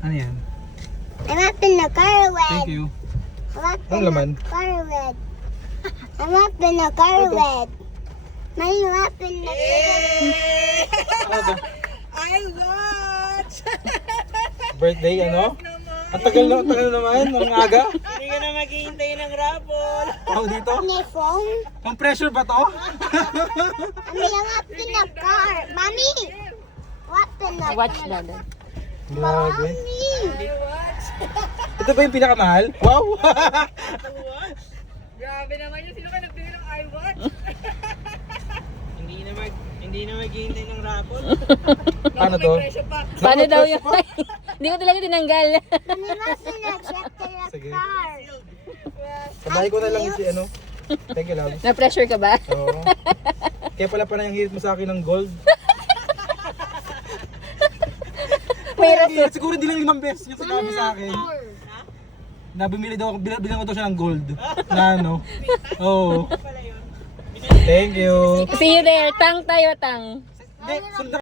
Ano yan? I'm up in the car with. Thank you. I'm up Ang in laman? the car with. I'm up in the car with. I'm up in the Ano to? I watch! Birthday, ano? Ang tagal naman, ang aga. Hindi ka na maghihintay ng raffle. Ako dito? phone. Ang pressure ba to? I'm up in the car. Mommy! What in the Watch na doon. Grabe. Mommy! I watch! Ito ba yung pinakamahal? Wow! Grabe naman yun. Sino ka nagbili ng I watch? Hindi na maghihintay ng raffle. Paano to? May presyo pa. Paano daw yun? Hindi ko talaga tinanggal. Mommy, what's in the check to the Sige. car? Sabay ko na lang si ano. Thank you, love. Na-pressure ka ba? Oo. Kaya pala pa na yung hirit mo sa akin ng gold. Mayroon. Siguro hindi lang 5 beses yung sinabi sa akin. Na bumili daw ako, bilang ko daw siya ng gold. Na ano. Oo. Thank you. See you there. Tang tayo, tang. Hindi, sundan